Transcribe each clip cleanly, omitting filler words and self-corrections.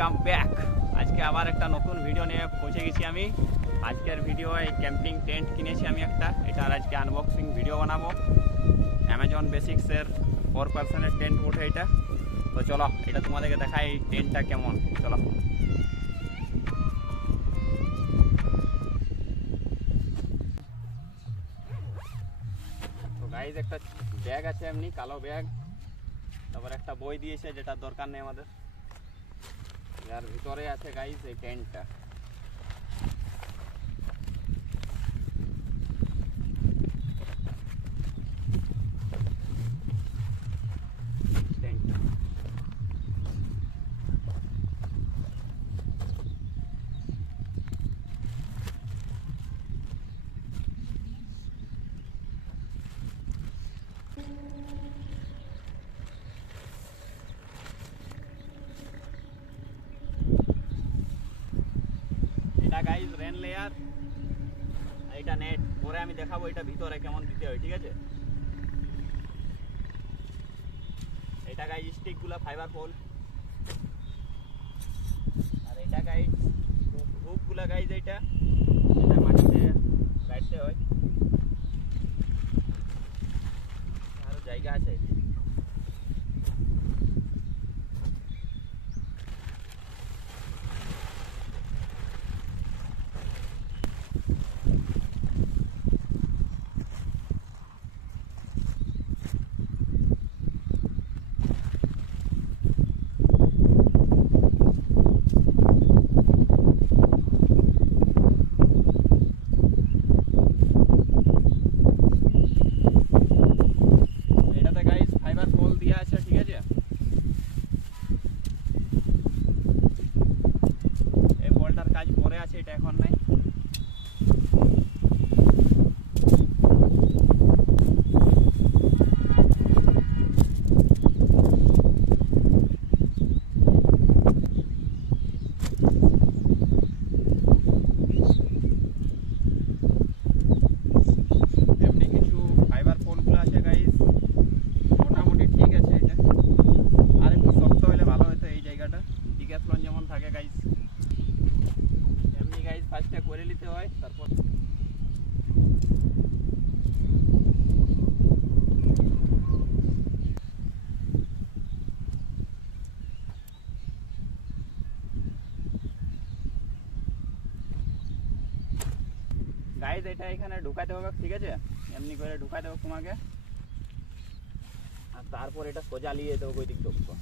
Welcome back. আজকে আবার একটা নতুন ভিডিও নিয়ে পৌঁছে গেছি আমি। আজকের ভিডিও এই ক্যাম্পিং টেন্ট কিনেছি আমি একটা, এটার আজকে আনবক্সিং ভিডিও বানাবো। অ্যামাজন বেসিক্সের 4 পার্সনের টেন্ট ওঠে এটা। তো চলো এটা তোমাদেরকে দেখাই এই টেন্টটা কেমন। চলো তো গাইজ একটা ব্যাগ আছে এমনি কালো ব্যাগ, তারপর একটা বই দিয়েছে যেটা দরকার নেই আমাদের। যার ভিতরে আছে গাইজ এই টেন্টটা। এটা গাইজ রেন লেয়ার, এটা নেট। পরে আমি দেখাবো এটা ভিতরে কেমন দিতে হয়, ঠিক আছে। এটা গাইজ স্টিকগুলো ফাইবার পোল, আর এটা গাইজ হুকগুলা গাইজ এটা মাটিতে গাইতে হয়। আরো জায়গা আছে। এটাতে গাইজ ফাইবার পোল দেওয়া আছে, ঠিক আছে। এই পোলটার কাজ পরে আছে, এটা এখন নাই। এমনি কিছু ফাইবার পোলগুলো আছে গাইজ, মোটামুটি ঠিক আছে। এটা আর একটু শক্ত হলে ভালো হতো এই জায়গাটা, ডিক্যাথলন যেমন থাকে গাইজ। এমনি গাইজ ফার্স্টে করে নিতে হয়, তারপর গাইজ এটা এখানে ঢুকাতে হবে, ঠিক আছে। এমনি করে ঢুকাতে হবে তোমাকে, আর তারপর এটা সোজা নিয়ে যেতে হবে ওই দিক ঢুকবো।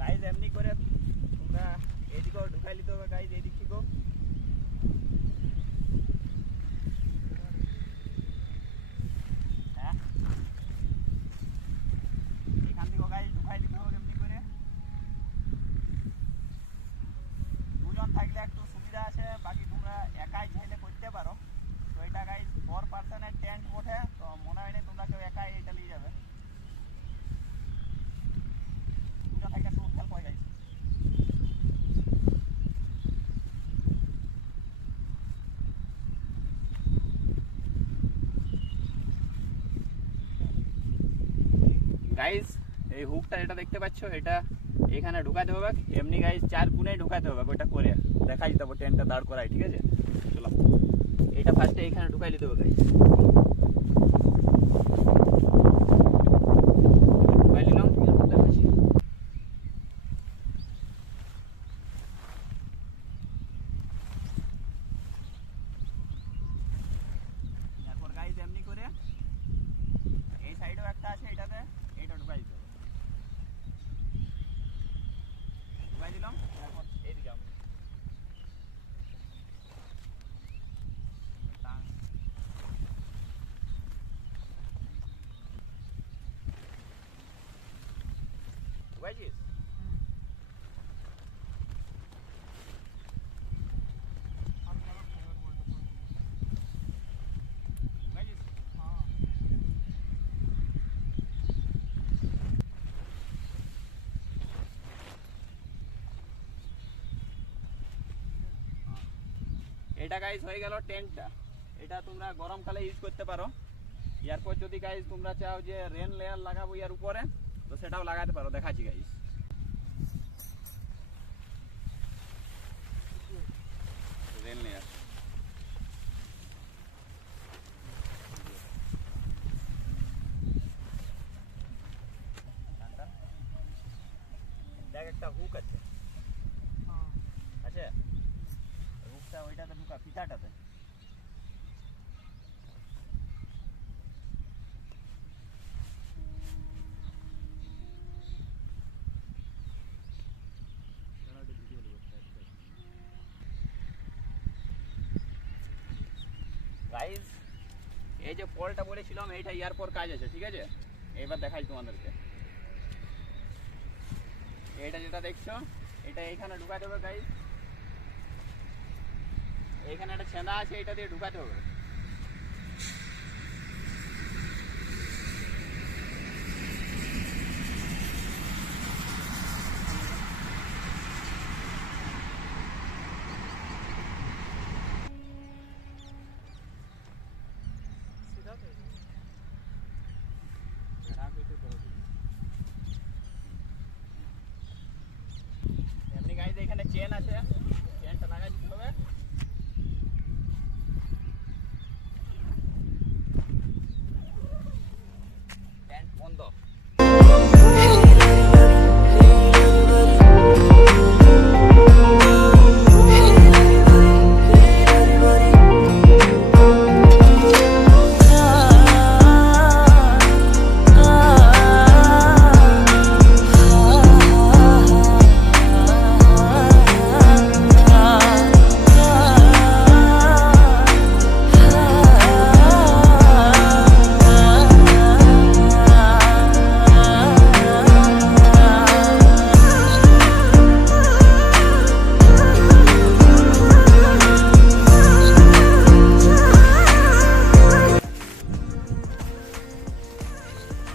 গাইজ এমনি করে তোমরা এদিকেও ঢুকাই নিতে হবে গাইজ, এদিক থেকেও। হ্যাঁ, এখান থেকেও গাইজ ঢুকাই দিতে হবে এমনি করে। দুজন থাকলে একটু সুবিধা আছে, বাকি তোমরা একাই চাইলে করতে পারো। তো এটা গাইজ 4 পার্সনের টেন্ট ওঠে, তো মনে হয় না তোমরা কেউ একাই এটা নিয়ে যাবে। দুজন থাকলে একটু হেল্প হয় গাইজ। গাইজ এই হুকটা এটা দেখতে পাচ্ছ, এটা এখানে ঢুকাতে হবে এমনি গাইজ, 4 কোণে ঢুকাতে হবে। ওইটা করে দেখাই দেবো টেন্টটা দাঁড় করাই, ঠিক আছে। চলো এটা ফার্স্টে এখানে ঢুকাই দিতে হবে গাইজ। ঢুকাই নিলাম, দেখাচ্ছি। তারপর গাইজ এমনি করে এই সাইডেও একটা আছে, এটাতে এইটা ঢুকাই দিতে হবে। ঢুকাই দিলাম, তারপর এইদিকে যাবো। ঢুকাইছিস? ঢুকাইছিস? এটা গাইজ হয়ে গেল টেন্টটা। এটা তোমরা গরমকালে ইউজ করতে পারো। এরপর যদি গাইজ তোমরা চাও যে রেন লেয়ার লাগাবো এর উপরে, তো সেটাও লাগাতে পারো, দেখাচ্ছি গাইজ। রেন লেয়ার দেখ, একটা হুক আছে, আছে হুকটা, ওইটাতে ঢুকা ফিতাটাতে। গাইজ এই যে পলটা বলেছিলাম, এইটা ইয়ার পর কাজ আছে, ঠিক আছে? এবার দেখাই তোমাদেরকে। এইটা যেটা দেখছো, এটা এইখানে ঢুকাতে হবে গাইজ। এইখানে একটা ছেঁদা আছে, এটা দিয়ে ঢুকাতে হবে। এমনি গাইজ এখানে চেন আছে, চেনটা লাগাই দিতে হবে। টেন্ট বন্ধ।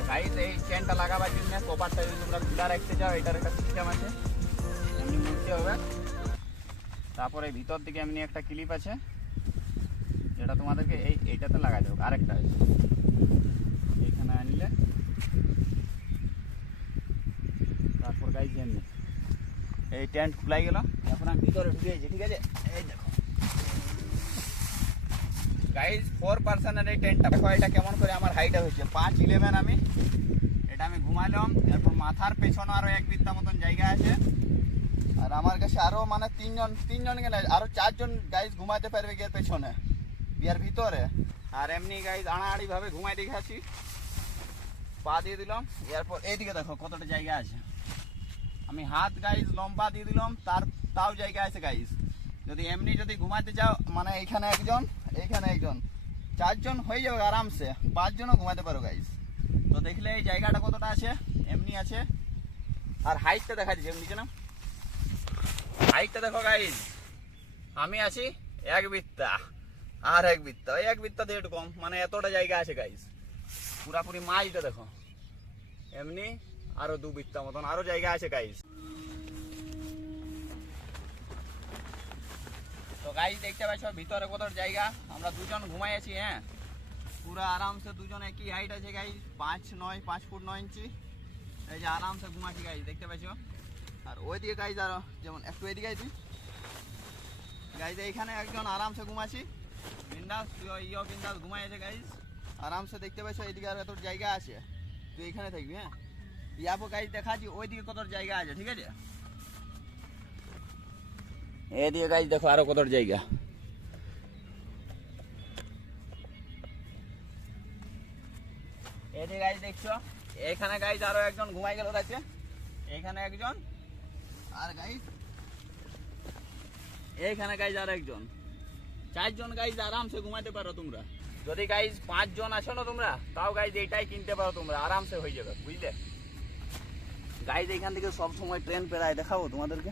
গাইজ এই চেনটা লাগাবার জন্য কভারটা যদি তোমরা খোলা রাখতে চাও, এটার একটা সিস্টেম আছে, এমনি মুড়তে হবে। তারপরে ভিতর দিকে এমনি একটা ক্লিপ আছে, যেটা তোমাদেরকে এইটাতে লাগাতে হবে। আরেকটা আছে এইখানে আনলে, তারপর গাইজ এমনি এই টেন্ট খোলাই গেল। এখন আমি ভিতরে ঢুকেছি, ঠিক আছে? এই দেখো গাইজ 4 পার্সনের এই টেন্টটা দেখো, এটা কেমন করে আমার হাইটে হয়েছে 5'11" আমি এটা আমি ঘুমাইলাম। এরপর মাথার পেছনে আরো 1 বিত্তা মতন জায়গা আছে। আর আমার কাছে আরো মানে তিনজন কেন আরো 4 জন গাইজ ঘুমাইতে পারবে গিয়ে পেছনে, বিয়ার ভিতরে। আর এমনি গাইজ আড়াআড়ি ভাবে ঘুমাই দেখাচ্ছি, পা দিয়ে দিলাম। এরপর এইদিকে দেখো কতটা জায়গা আছে। আমি হাত গাইজ লম্বা দিয়ে দিলাম, তাও জায়গা আছে গাইজ। যদি এমনি যদি ঘুমাইতে চাও, মানে এইখানে একজন, এইখানে একজন, 4 জন হয়ে যাবে আরামসে। 5 জনও ঘুমাতে পারো গাইজ। তো দেখলে এই জায়গাটা কতটা আছে, এমনি আছে। আর হাইটটা দেখা দিচ্ছে এমনি না, হাইটটা দেখো গাইজ। আমি আছি 1 বিত্তা, আর 1 বিত্তা, ওই 1 বিত্তা দিয়ে একটু কম, মানে এতটা জায়গা আছে গাইজ। পুরাপুরি মাইটা দেখো, এমনি আরো 2 বিত্তা মতন আরো জায়গা আছে গাইজ। তো গাইজ দেখতে পাচ্ছ ভিতরে কত জায়গা। আমরা 2 জন ঘুমাই আছি, হ্যাঁ পুরো আরামসে 2 জন একই হাইট আছে গাইজ, 5 ফুট 9 ইঞ্চি। এই যে আরামসে ঘুমাচ্ছি গাইজ, দেখতে পাচ্ছ। আর ওইদিকে গাইজ আরো যেমন একটু এদিকে আইছি গাইজ, এইখানে একজন আরামসে ঘুমাচ্ছি, বিন্দাস বিন্দাস ঘুমাই আছে গাইজ আরামসে। দেখতে পাচ্ছ এইদিকে আর এত জায়গা আছে, তুই এইখানে থাকবি। হ্যাঁ ইয়াপো গাইজ দেখাচ্ছি ওইদিকে কত জায়গা আছে, ঠিক আছে? এদিকে গাইজ দেখো আরো কত জায়গা। এদিকে গাইজ দেখছো, এখানে গাইজ আরো একজন ঘুমাই গেল আছে, এইখানে একজন। আর গাইজ এইখানে গাইজ আর একজন, 4 জন গাইজ আরামসে ঘুমাতে পারো তোমরা। যদি গাইজ 5 জন আসো না তোমরা, তাও গাইজ এইটাই কিনতে পারো তোমরা, আরামসে হয়ে যাবে, বুঝলে? গাইজ এইখান থেকে সব সময় ট্রেন পেরায়, দেখাবো তোমাদেরকে।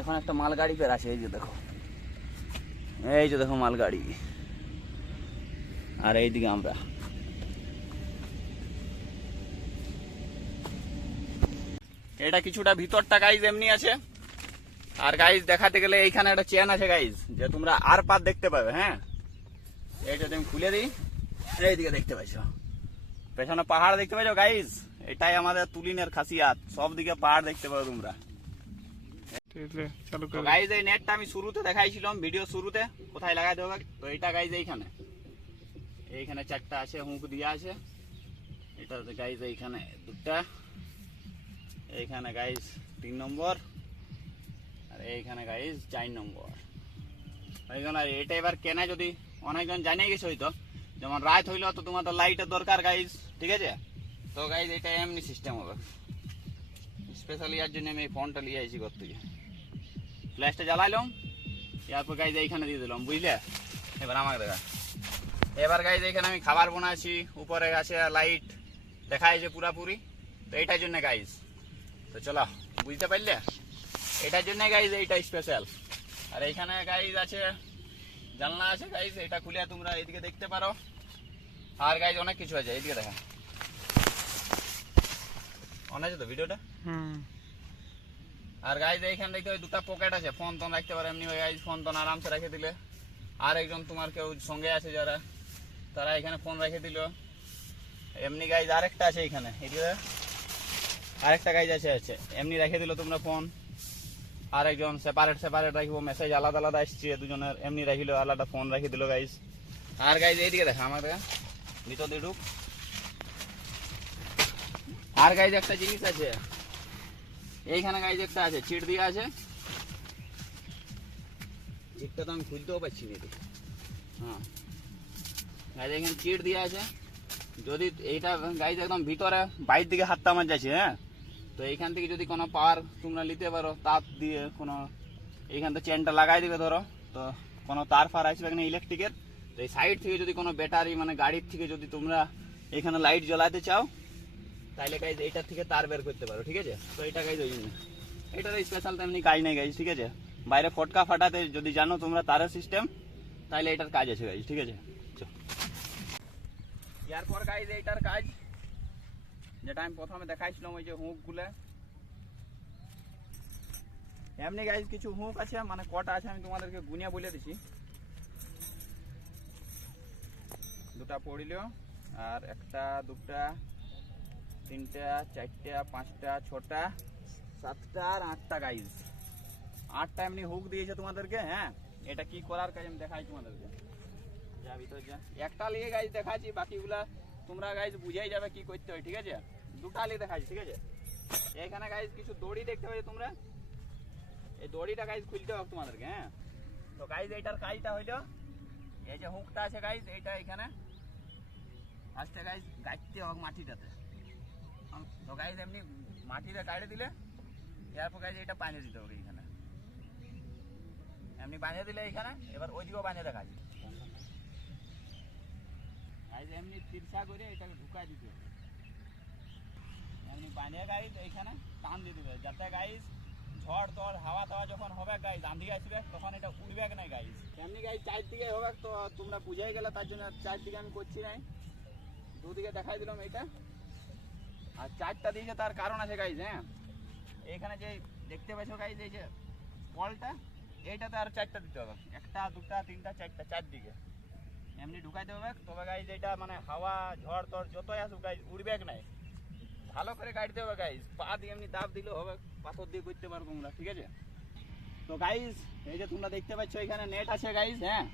এখন একটা মালগাড়ি পের আছে, এই যে দেখো, এই যে দেখো মালগাড়ি। আর এইদিকে আমরা এটা কিছুটা ভিতরটা গাইজ এমনি আছে, আর গাইজ দেখাতে গেলে এইখানে একটা চেন আছে গাইজ, যে তোমরা আর পার দেখতে পাবে। হ্যাঁ, এইটা তুমি খুলে দিই, এইদিকে দেখতে পাইছ পেছনে পাহাড় দেখতে পাইছো গাইজ। এটাই আমাদের তুলিনের খাসিয়াত, সব দিকে পাহাড় দেখতে পাবে তোমরা। গাইজ এই নেটটা আমি শুরুতে দেখাইছিলাম, ভিডিও শুরুতে কোথায় লাগাইতে হবে। তো এটা গাইজ এইখানে, এইখানে 4টা আছে, হুঁক দিয়া আছে। এটা গাইজ এইখানে 2টা, এইখানে গাইজ 3 নম্বর, আর এইখানে গাইজ 4 নম্বর। আর এটা এবার কেনা যদি অনেকজন জানিয়ে গেছে হয়তো, যেমন রাত হইলো তো তোমার তো লাইটের দরকার গাইজ, ঠিক আছে। তো গাইজ এটা এমনি সিস্টেম হবে, স্পেশালি এর জন্য আমি এই ফোনটা নিয়ে আইছি ঘর থেকে। ফ্ল্যাশটা জ্বালাইলাম, এরপর গাইজ এইখানে দিয়ে দিলাম, বুঝলে। এবার আমাকে দেখা, এবার গাইজ এইখানে আমি খাবার বানাচ্ছি, উপরে আছে লাইট দেখা যাচ্ছে পুরাপুরি। তো এইটার জন্য গাইজ, তো চলো বুঝতে পারলে, এটার জন্য গাইজ এইটা স্পেশাল। আর এইখানে গাইজ আছে জানলা আছে গাইজ, এটা খুলে তোমরা এইদিকে দেখতে পারো। আর গাইজ অনেক কিছু আছে, এইদিকে দেখা অন আছে তো ভিডিওটা। আর গাইজ এইখানে দেখতে ওই 2টা পকেট আছে, ফোন টোন রাখতে পারো এমনি গাইজ, ফোন টোন আরামসে রেখে দিলে। আর একজন তোমার কেউ সঙ্গে আছে যারা, তারা এখানে ফোন রেখে দিল এমনি গাইজ। আরেকটা আছে এইখানে, এইদিকে আরেকটা গাইজ আছে এমনি রেখে দিল তোমরা ফোন। আর একজন সেপারেট রাখবো, মেসেজ আলাদা আলাদা আসছে দুজনের, এমনি রাখিল আলাদা ফোন রাখি দিল গাইজ। আর গাইজ এইদিকে দেখা আমার ভিতর দিয়ে ঢুক। আর গাইজ একটা জিনিস আছে এইখানে গাইজ, একটা আছে চিট দিয়া আছে, চিটটা তো আমি খুলতেও পারছি না। হ্যাঁ গাইজ এখানে চিট দিয়া আছে, যদি এইটা গাইজ একদম ভিতরে বাইর দিকে হাতটা আমার যাচ্ছে। হ্যাঁ, তো এইখান থেকে যদি কোনো পাওয়ার তোমরা নিতে পারো, তার দিয়ে কোনো এইখান থেকে চেনটা লাগাই দিবে ধরো, তো কোনো তার ফার আসবে না ইলেকট্রিকের। তো এই সাইড থেকে যদি কোনো ব্যাটারি মানে গাড়ির থেকে যদি তোমরা এখানে লাইট জ্বলাতে চাও, তাহলে গাইজ এইটার থেকে তার বের করতে পারো, ঠিক আছে। তো এটা গাইজ ওই জন্য এটার স্পেশাল তেমনি কাজ নেই গাইজ, ঠিক আছে। বাইরে ফটকা ফাটাতে যদি জানো তোমরা তারের সিস্টেম, তাহলে এটার কাজ আছে গাইজ, ঠিক আছে। এরপর গাইজ এইটার কাজ যেটা আমি প্রথমে দেখাইছিলাম, ওই যে হুঁকগুলো, এমনি গাইজ কিছু হুঁক আছে, মানে কটা আছে আমি তোমাদেরকে গুনিয়া বলে দিছি। 2টা পড়িল, আর 1টা 2টা 3টা 4টা 5টা 6টা 7টা আর 8টা গাইজ। 8টা এমনি হুক দিয়েছে তোমাদেরকে। হ্যাঁ, এটা কি করার কাজ আমি দেখাই তোমাদেরকে, যা ভিতর যা। একটা লিয়ে গাইজ দেখাচ্ছি, বাকিগুলা তোমরা গাইজ বুঝাই যাবে কি করতে হয়, ঠিক আছে। 2টা লিয়ে দেখাচ্ছি, ঠিক আছে। এখানে গাইজ কিছু দড়ি দেখতে পাচ্ছ তোমরা, এই দড়িটা গাইজ খুলতে হবে তোমাদেরকে। হ্যাঁ, তো গাইজ এইটার কাজটা হইলো, এই যে হুকটা আছে গাইজ, এইটা এখানে ফার্স্টে গাইজ গাইতে হবে মাটিটাতে। তো গাইজ এমনি মাটিটা গাড়ি দিলে, এরপর গাইজ এটা বাঁধে দিতে হবে এইখানে, এমনি বাঁধে দিলে এইখানে। এবার ওইদিকেও বাঁধে দেখা যায় গাইজ, এমনি তিরছা করে এটাকে ঢুকাই দিতে হবে, এমনি বাঁধে গাইজ এইখানে টান দিয়ে দিবে, যাতে গাইজ ঝড় টড় হাওয়া টাওয়া যখন হবে গাইজ, আঁধি আসবে, তখন এটা উড়বে না গাইজ। এমনি গাইজ 4 দিকে হবে, তো তোমরা বুঝাই গেলে, তার জন্য 4 দিকে আমি করছি নাই, 2 দিকে দেখাই দিলাম এইটা। আর 4টা দিয়েছে তার কারণ আছে গাইজ। হ্যাঁ, এইখানে যে দেখতে পাচ্ছ গাইজ, এই যে বলটা, এইটাতে আর 4টা দিতে হবে, 1টা 2টা 3টা 4টা, 4 দিকে এমনি ঢুকাইতে হবে। তবে গাইজ এটা মানে হাওয়া ঝড় টড় যতই আসুক গাইজ উড়বে নাই, ভালো করে কাটতে হবে গাইজ। পা দিয়ে এমনি দাব দিলে হবে, পাথর দিয়ে করতে পারবো তোমরা, ঠিক আছে। তো গাইজ এই যে তোমরা দেখতে পাচ্ছ এখানে নেট আছে গাইজ। হ্যাঁ,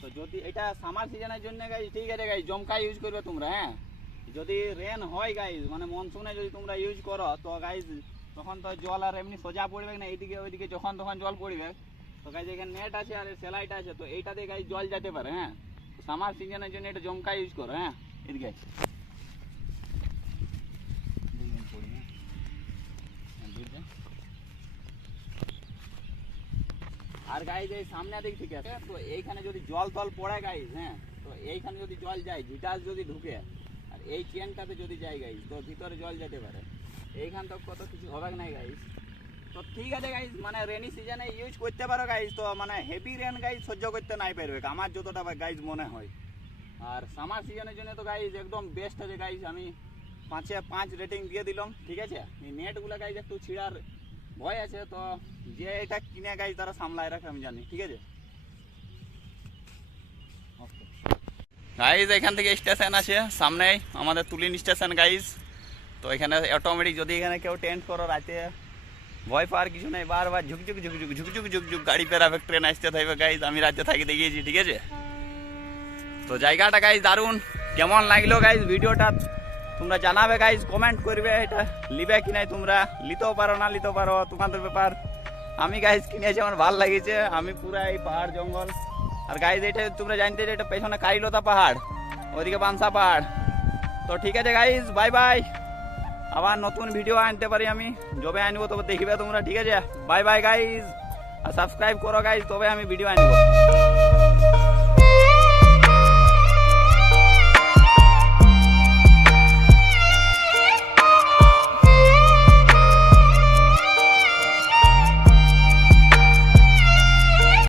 তো যদি এটা সামার সিজনের জন্য গাইজ, ঠিক আছে গাইজ, জমকা ইউজ করবে তোমরা। হ্যাঁ, যদি রেন হয় গাইজ, মানে মনসুনে যদি তোমরা ইউজ করো, তো গাইজ তখন তো জল আর এমনি সোজা পড়বে না, এইদিকে ওইদিকে যখন তখন জল পড়বে। তো গাইজ এখানে নেট আছে আর সেলাইটা আছে, তো এইটাতে গাইজ জল যেতে পারে। হ্যাঁ, সামার সিজনের জন্য এটা জমকা ইউজ করো। হ্যাঁ, এদিকে আর গাইজ এই সামনে দিক ঠিক আছে, তো এইখানে যদি জল তল পড়ে গাইজ, হ্যাঁ, তো এইখানে যদি জল যায়, জিটাস যদি ঢুকে, আর এই চেনটাতে যদি যায় গাইজ, তো ভিতরে জল যেতে পারে, এইখান তো কত কিছু হবে না গাইজ। তো ঠিক আছে গাইজ, মানে রেনি সিজনে ইউজ করতে পারো গাইজ। তো মানে হেভি রেন গাইজ সহ্য করতে নাই পারবে আমার যতটা গাইজ মনে হয়। আর সামার সিজনের জন্য তো গাইজ একদম বেস্ট আছে গাইজ, আমি 5-এ 5 রেটিং দিয়ে দিলাম, ঠিক আছে। এই নেটগুলো গাইজ একটু ছিঁড়ার ভয় আছে, তো যে এটা কিনে গাইজ তারা সামলায় রাখে আমি জানি, ঠিক আছে। গাইজ এখান থেকে স্টেশন আছে সামনেই আমাদের তুলিন স্টেশন গাইজ। তো এখানে অটোমেটিক যদি এখানে কেউ টেন্ট করো রাতে, ভয় পাওয়ার কিছু নেই, বারবার ঝুকঝুক ঝুকঝুক ঝুকঝুক ঝুকঝুক গাড়ি পেরাবে, ট্রেন আসতে থাকবে গাইজ। আমি রাতে থাকি দেখিয়েছি, ঠিক আছে। তো জায়গাটা গাইজ দারুণ। কেমন লাগলো গাইজ ভিডিওটা তোমরা জানাবে গাইজ, কমেন্ট করবে। এটা লিবে কি নাই, তোমরা লিতেও পারো না লিতেও পারো, তোমাদের ব্যাপার। আমি গাইজ কিনেছি, আমার ভালো লাগিয়েছে। আমি পুরা এই পাহাড় জঙ্গল, আর গাইজ এটা তোমরা জানতে যে এটা পেছনে কাইলতা পাহাড়, ওইদিকে বানসা পাহাড়। তো ঠিক আছে গাইজ, বাই বাই। আবার নতুন ভিডিও আনতে পারি আমি, যবে আনবো তবে দেখবে তোমরা, ঠিক আছে। বাই বাই গাইজ, আর সাবস্ক্রাইব করো গাইজ, তবে আমি ভিডিও আনবো।